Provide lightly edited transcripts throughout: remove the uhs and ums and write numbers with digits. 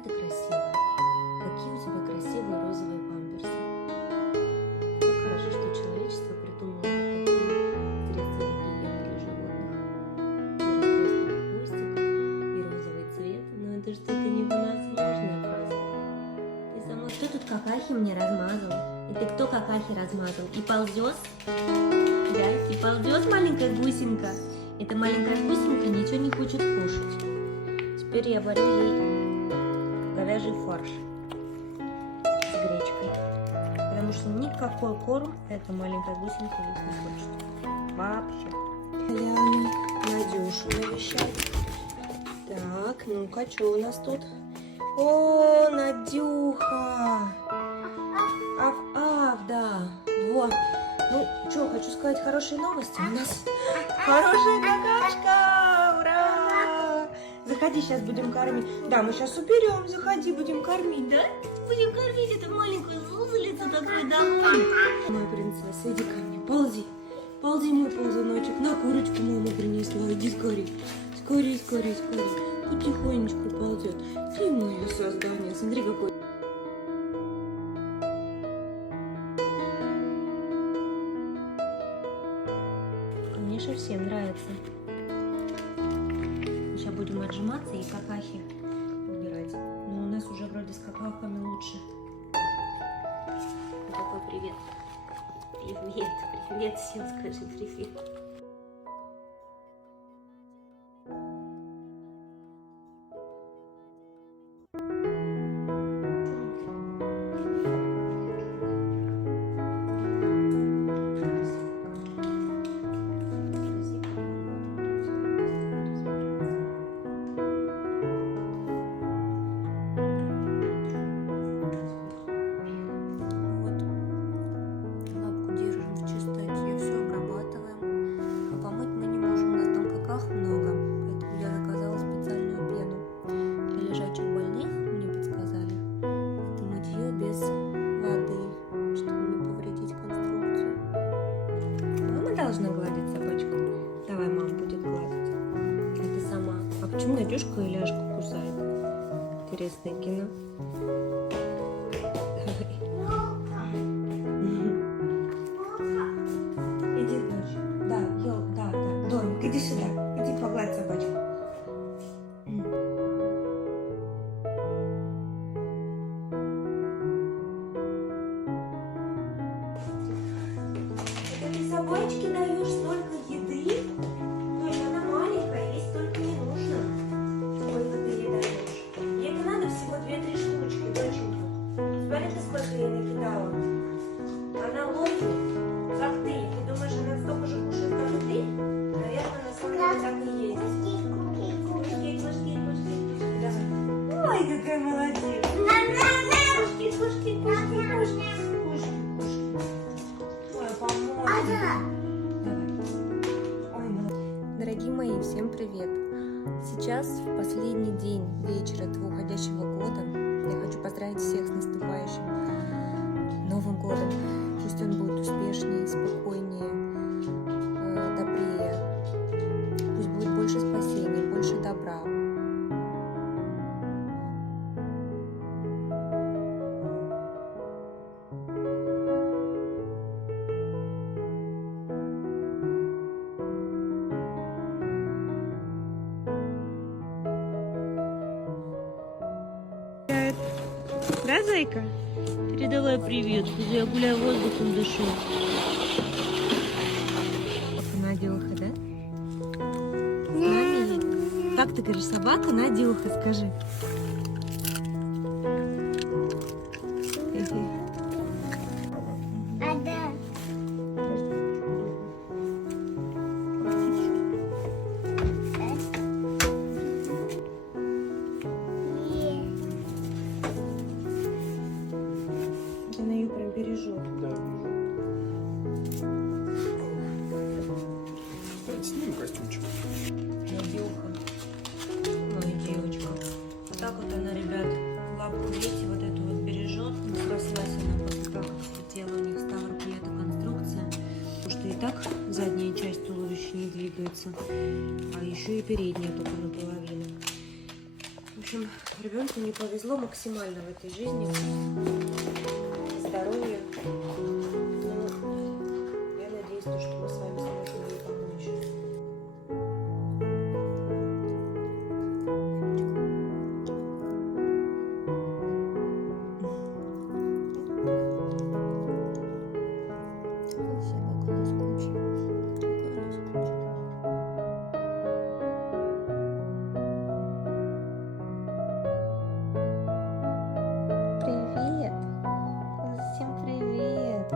какая ты красивая. Какие у тебя красивые розовые памперсы. Как хорошо, что человечество придумало вот такие средства гигиены для животных. И растресканный хвостик, и розовый цвет. Но это что-то невозможное просто. Ты сама... Кто тут какахи мне размазал? И ты кто какахи размазал? И ползёс? Да, и ползёс маленькая гусенька. Эта маленькая гусенька ничего не хочет кушать. Теперь я варю ей говяжий фарш с гречкой. Потому что никакой корм эта маленькая гусенька есть не хочет. Вообще. Ляна, Надюшу навещать. Так, ну-ка, что у нас тут? О, Надюха! Аф, да. Во. Ну, что, хочу сказать хорошие новости. У нас хорошая какашка! Ура! Заходи, сейчас будем кормить. Да, мы сейчас уберем. Заходи, будем кормить, да? Будем кормить эту маленькую зузулицу такой домой. Моя принцесса, иди ко мне, ползи. Ползи, мой ползуночек. На курочку мама принесла. Иди скорей. Скорей, скорей, скорей. Потихонечку ползет. Ты мое создание. Смотри, какой. Конечно, всем нравится. Сейчас будем отжиматься и какахи убирать. Но у нас уже вроде с какахами лучше. Такой привет. Привет, привет всем, скажи привет. Должна гладить собачку. Давай, мама будет гладить. А ты сама. А почему Надюшка и Ляшку кусает? Интересное кино. Давай. Иди, дочь. Да, да. Домик, иди сюда. Иди погладь собачку. Собачке даешь столько еды, но она маленькая, ей столько не нужно, сколько ты ей даешь. Ей надо всего 2-3 штучки, доченька. Смотри, ты сколько ей накидала. Она ловит, как ты. Ты думаешь, она столько же кушает, как и ты? Наверное, на самом деле так и есть. Кушки. Давай. Ой, какая молодец. Кушки. Дорогие мои, всем привет! Сейчас, в последний день вечера этого уходящего года, я хочу поздравить всех с наступающим Новым годом. Пусть он будет успешнее, спокойнее, добрее. Пусть будет больше спасения, больше добра. Да, зайка? Передавай привет, я гуляю воздухом, дышу. Надюха, да? С нами? Как ты говоришь, собака Надюха, скажи. Она ее прям бережет. Да, снимем костюмчик. Надюха. Моя девочка. Вот так вот она, ребят, лапку, видите, вот эту вот бережет. Срослась она после того, как слетела у них с Ставрополя эта конструкция. Потому что и так задняя часть туловища не двигается, а еще и передняя только наполовину. В общем, ребенку не повезло максимально в этой жизни. Здоровье. Ну, я надеюсь, что мы с вами сможем ей помочь. Привет! Всем привет!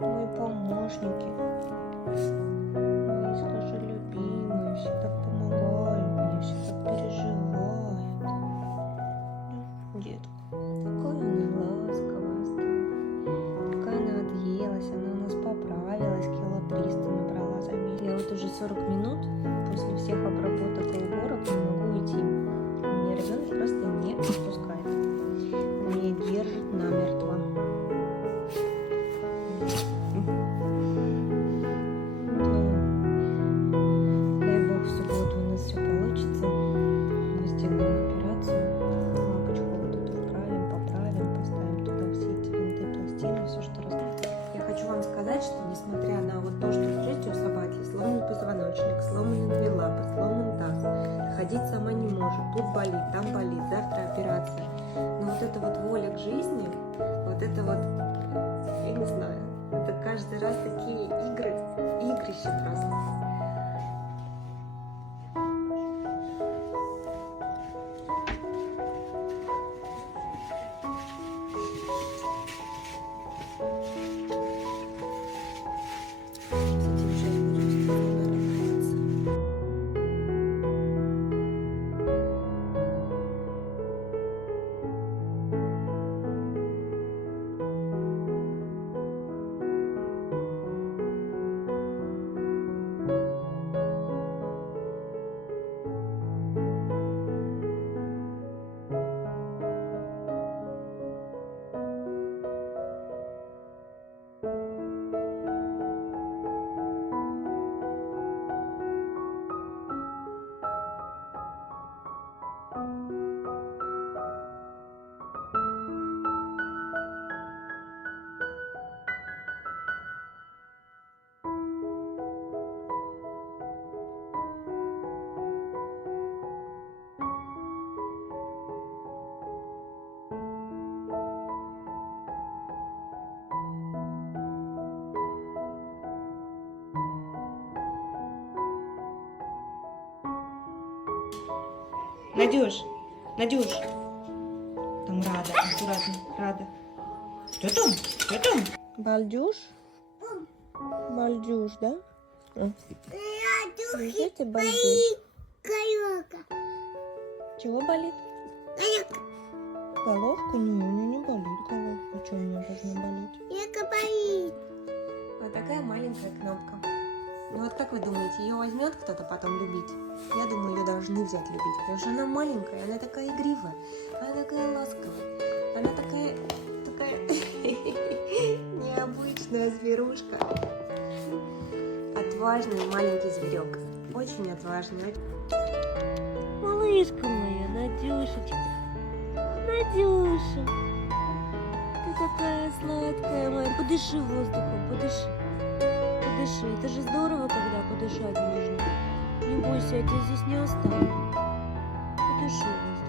Мои помощники. Мои, скажи, любимые. Все так помогают мне, все так переживают. Ну, детка, такая она ласковая стала. Такая она отъелась, она у нас поправилась, кило 300 набрала за месяц. Я вот уже 40 минут после всех обработок и уборок не могу уйти. Меня ребенок просто не отпускает. Меня держит намертво. Да. Дай бог, в субботу у нас все получится. Мы сделаем операцию. Лапочку вот эту вправим, поправим, поставим туда все эти винты, пластины, все, что раз. Я хочу вам сказать, что несмотря на вот то, что в жизни у собаки сломан позвоночник, сломаны 2 лапы, сломан таз, ходить сама не может, тут болит, там болит, завтра операция. Но вот эта вот воля к жизни, вот это вот, я не знаю, это каждый раз такие игрища просто. С этим жить будем, наверное. Надюш, Надюш. Там Рада, аккуратно, Рада. Кто там? Кто там? Бальдюш? Бальдюш, да? Видите, Бальдюш? Чего болит? Головка? Не, у нее не болит головка. А что у нее должна болеть? Вот такая маленькая кнопка. Ну вот как вы думаете, ее возьмет кто-то потом любить? Я думаю, ее должны взять любить, потому что она маленькая, она такая игривая, она такая ласковая, она такая необычная зверушка. Отважный маленький зверек, очень отважный. Малышка моя, Надюшечка. Надюша. Ты такая сладкая моя. Подыши воздухом, подыши. Подыши. Это же здорово, когда подышать можно. Не бойся, я тебя здесь не оставлю. Подыши воздухом.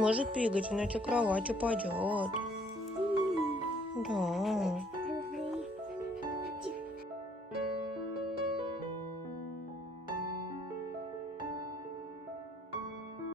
Может прыгать, иначе кровать упадет. Да.